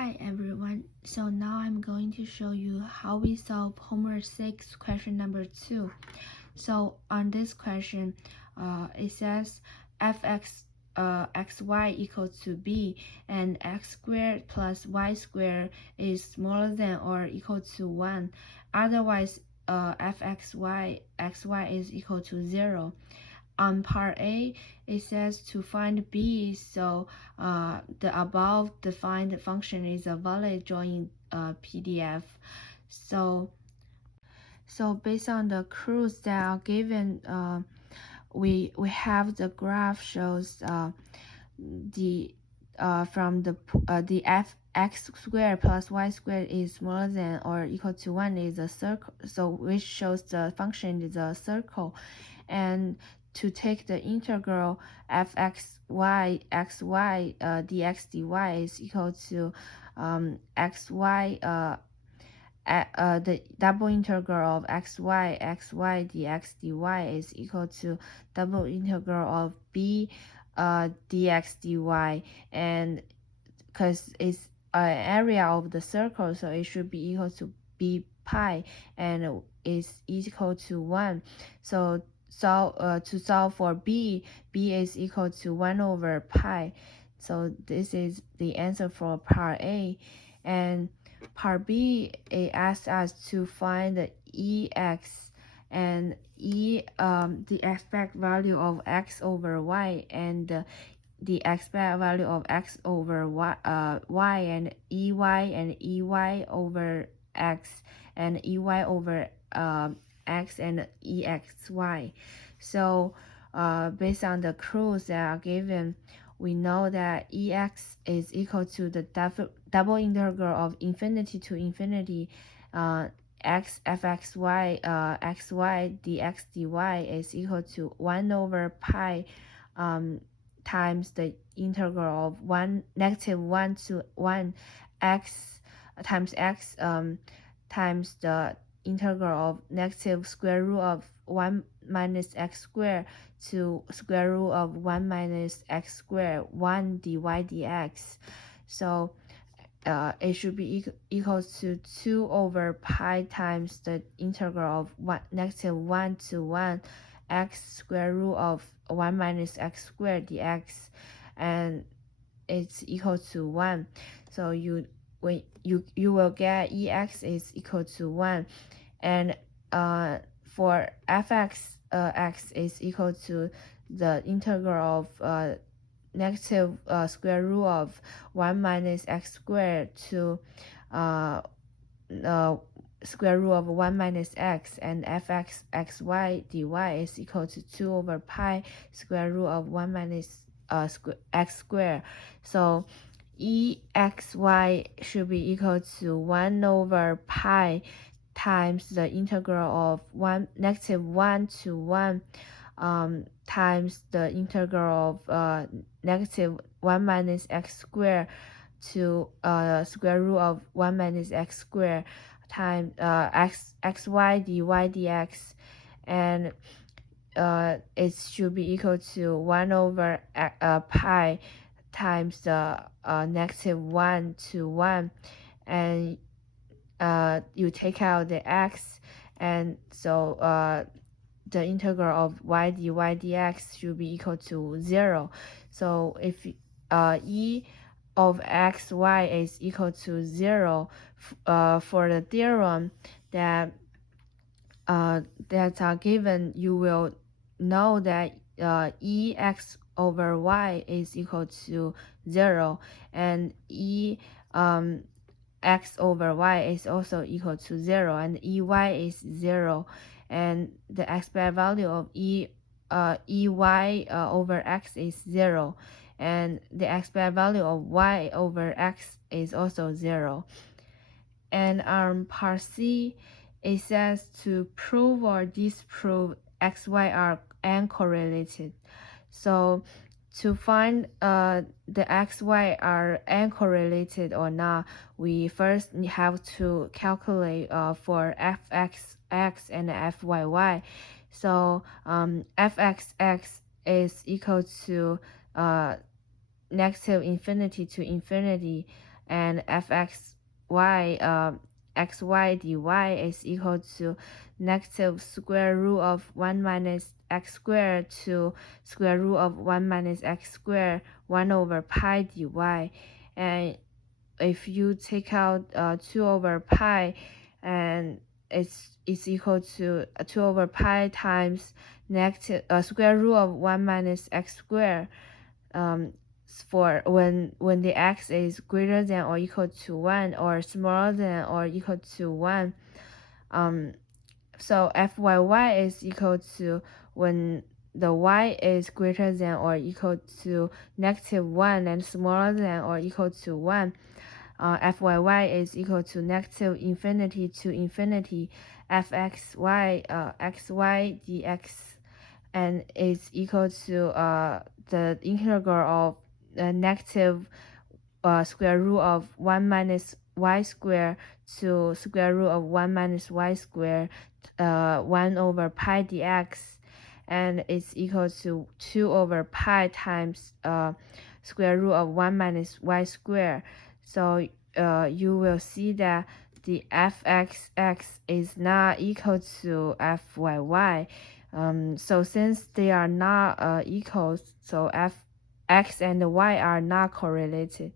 Hi everyone, so now I'm going to show you how we solve homework 6 question number 2. So on this question, it says fx xy equals to b and x squared plus y squared is smaller than or equal to 1. Otherwise, fxy xy is equal to 0. On part A, it says to find B, so the above defined function is a valid drawing PDF. So based on the clues that are given, we have the graph shows the from the x squared plus y squared is smaller than or equal to 1 is a circle, so which shows the function is a circle. And to take the integral fxy xy dx dy is equal to xy the double integral of xy dx dy is equal to double integral of b dx dy, and because it's an area of the circle, so it should be equal to b pi and is equal to 1. So to solve for b is equal to 1 over pi. So this is the answer for part A. And part B, it asks us to find the ex and the expected value of x over y, and the expected value of x over y, and ey over x, and ey over x, and exy. So based on the clues that are given, we know that ex is equal to the double integral of infinity to infinity x fxy xy dx dy is equal to 1 over pi times the integral of -1 to 1 x times x times the integral of negative square root of 1 minus x squared to square root of 1 minus x squared 1 dy dx. So it should be equal to 2 over pi times the integral of -1 to 1 x square root of 1 minus x squared dx, and it's equal to 1. So you will get ex is equal to 1, and for fx x is equal to the integral of negative square root of 1 minus x squared to square root of 1 minus x, and fx xy dy is equal to 2 over pi square root of 1 minus x squared. So exy should be equal to 1 over pi times the integral of -1 to 1 times the integral of -1 minus x squared to square root of 1 minus x squared times xy dy dx, and it should be equal to 1 over pi times the -1 to 1, and you take out the x, and so the integral of y dy dx should be equal to 0. So if e of xy is equal to 0, for the theorem that are given, you will know that ex over y is equal to 0, and x over y is also equal to 0, and ey is 0, and the expected value of ey over x is 0, and the expected value of y over x is also 0. And part C, it says to prove or disprove xy are uncorrelated. So to find the xy are uncorrelated or not, we first have to calculate for fxx and fyy. So fxx is equal to negative infinity to infinity, and fxy xy dy is equal to negative square root of 1 minus x squared to square root of 1 minus x squared 1 over pi dy. And if you take out 2 over pi, and it's equal to 2 over pi times negative square root of 1 minus x squared, for when the x is greater than or equal to 1 or smaller than or equal to 1. So fyy is equal to when the y is greater than or equal to negative 1 and smaller than or equal to 1. Fyy is equal to negative infinity to infinity fxy xy dx, and is equal to the integral of negative square root of 1 minus y squared to square root of 1 minus y squared 1 over pi dx, and it's equal to 2 over pi times square root of 1 minus y squared. So you will see that the fxx is not equal to fyy. So since they are not equal, so x and y are not correlated.